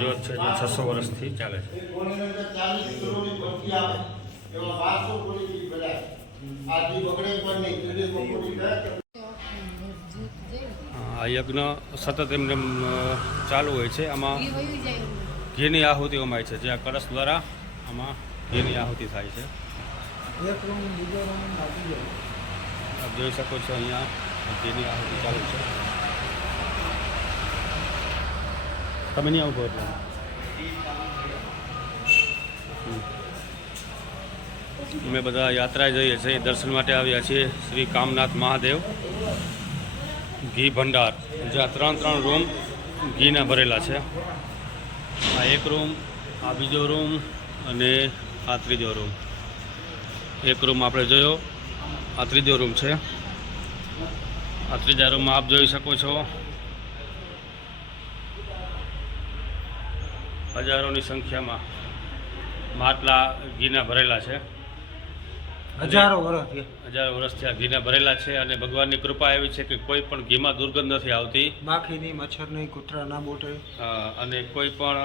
જોત છે 600 વર્ષથી ચાલે છે। આ યજ્ઞ સતત એમને ચાલુ હોય છે। આમાં ઘીની આહુતિ અમાય છે, જ્યાં કળશ દ્વારા આમાં ઘીની આહુતિ થાય છે। આપ જોઈ શકો છો અહીંયા ઘીની આહુતિ ચાલુ છે। તમે નહીં આવો એટલે અમે બધા યાત્રાએ જઈએ છીએ, દર્શન માટે આવ્યા છીએ શ્રી કામનાથ મહાદેવ ઘી ભંડાર, જ્યાં 3 રૂમ ઘીના ભરેલા છે। આ એક રૂમ, આ બીજો રૂમ અને આ ત્રીજો રૂમ। એક રૂમ આપણે જોયો, આ ત્રીજો રૂમ છે। આ ત્રીજા રૂમમાં આપ જોઈ શકો છો હજારોની સંખ્યામાં માટલા ઘીના ભરેલા છે। હજારો વર્ષથી આ ઘીના ભરેલા છે અને ભગવાનની કૃપા એવી છે કે કોઈ પણ ઘીમાં દુર્ગંધ નથી આવતી, માખી નહીં, મચ્છર નહીં, કૂતરા ના બોટે, અને કોઈ પણ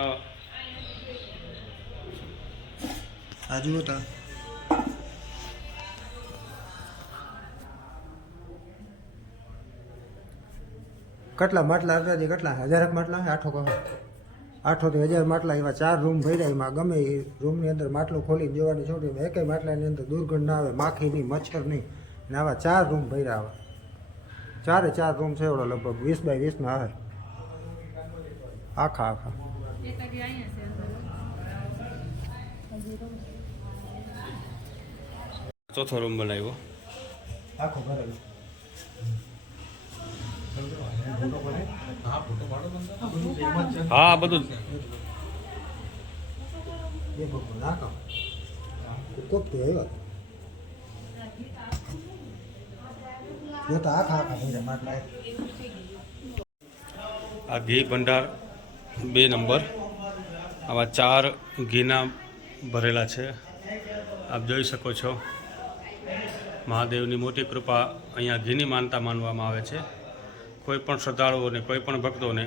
કેટલા માટલા હતા? કેટલા 1000 માટલા? 800 થી 1000 માટલા। એવા 4 રૂમ ભર્યા। એમાં ગમે એ રૂમની અંદર માટલું ખોલીને જોવાની છોડી, એકેય માટલાની અંદર દુર્ગંધ ના આવે, માખી નહીં, મચ્છર નહીં। અને આવા 4 રૂમ ભર્યા। આવા 4 રૂમ છે, એવડો લગભગ 20 બાય 20 ના આવે આખા। ચોથો રૂમ બનાવ્યો આખો ભરેલો। હા, બધું આ ઘી ભંડાર 2 નંબર। આવા 4 ઘીના ભરેલા છે, આપ જોઈ શકો છો। મહાદેવની મોટી કૃપા, અહીંયા ઘીની માનતા માનવામાં આવે છે। કોઈ પણ શ્રદ્ધાળુઓને, કોઈ પણ ભક્તોને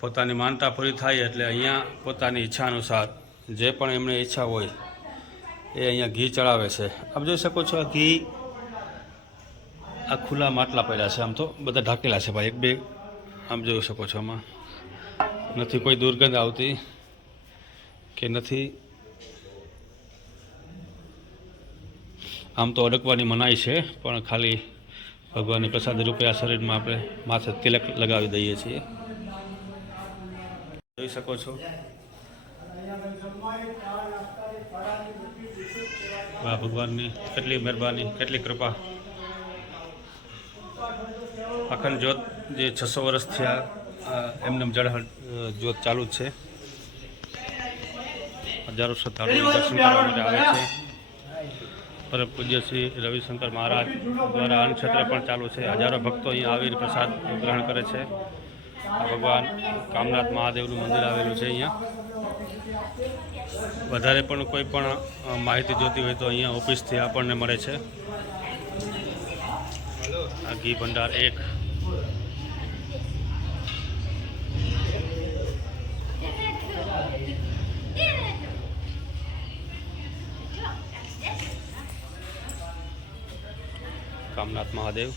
પોતાની માનતા પૂરી થાય એટલે અહીંયા પોતાની ઈચ્છા અનુસાર જે પણ એમને ઈચ્છા હોય એ અહીંયા ઘી ચડાવે છે। આપ જોઈ શકો છો આ ઘી, આ ખુલ્લા માટલા પડ્યા છે, આમ તો બધા ઢાંકેલા છે ભાઈ, 1-2 આમ જોઈ શકો છો। આમાં નથી કોઈ દુર્ગંધ આવતી કે નથી, આમ તો અડકવાની મનાઈ છે, પણ ખાલી ભગવાનની પ્રસાદ રૂપે આ શરીરમાં આપણે માથે તિલક લગાવી દઈએ છીએ। જોઈ શકો છો વાહ, ભગવાનની કેટલી મહેરબાની, કેટલી કૃપા। અખંડ જ્યોત જે 600 વર્ષથી એમને જળ જ્યોત ચાલુ જ છે। હજારો શ્રદ્ધાળુઓ દર્શન કરવા માટે આવે છે। પરમ પૂજ્ય શ્રી રવિશંકર મહારાજ દ્વારા અન્નક્ષેત્ર પણ ચાલુ છે। હજારો ભક્તો અહીં આવીને પ્રસાદ ગ્રહણ કરે છે। આ ભગવાન કામનાથ મહાદેવનું મંદિર આવેલું છે। અહીંયા વધારે પણ કોઈ પણ માહિતી જોતી હોય તો અહીંયા ઓફિસથી આપણને મળે છે। આ ઘી ભંડાર 1। કામનાથ મહાદેવ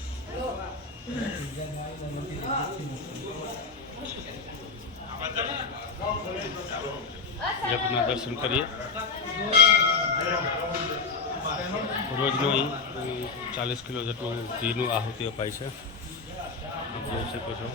યજ્ઞના દર્શન કરીએ। રોજનું અહીં 40 કિલો જેટલું ઘીનું આહુતિ અપાય છે, જોઈ શકો છો।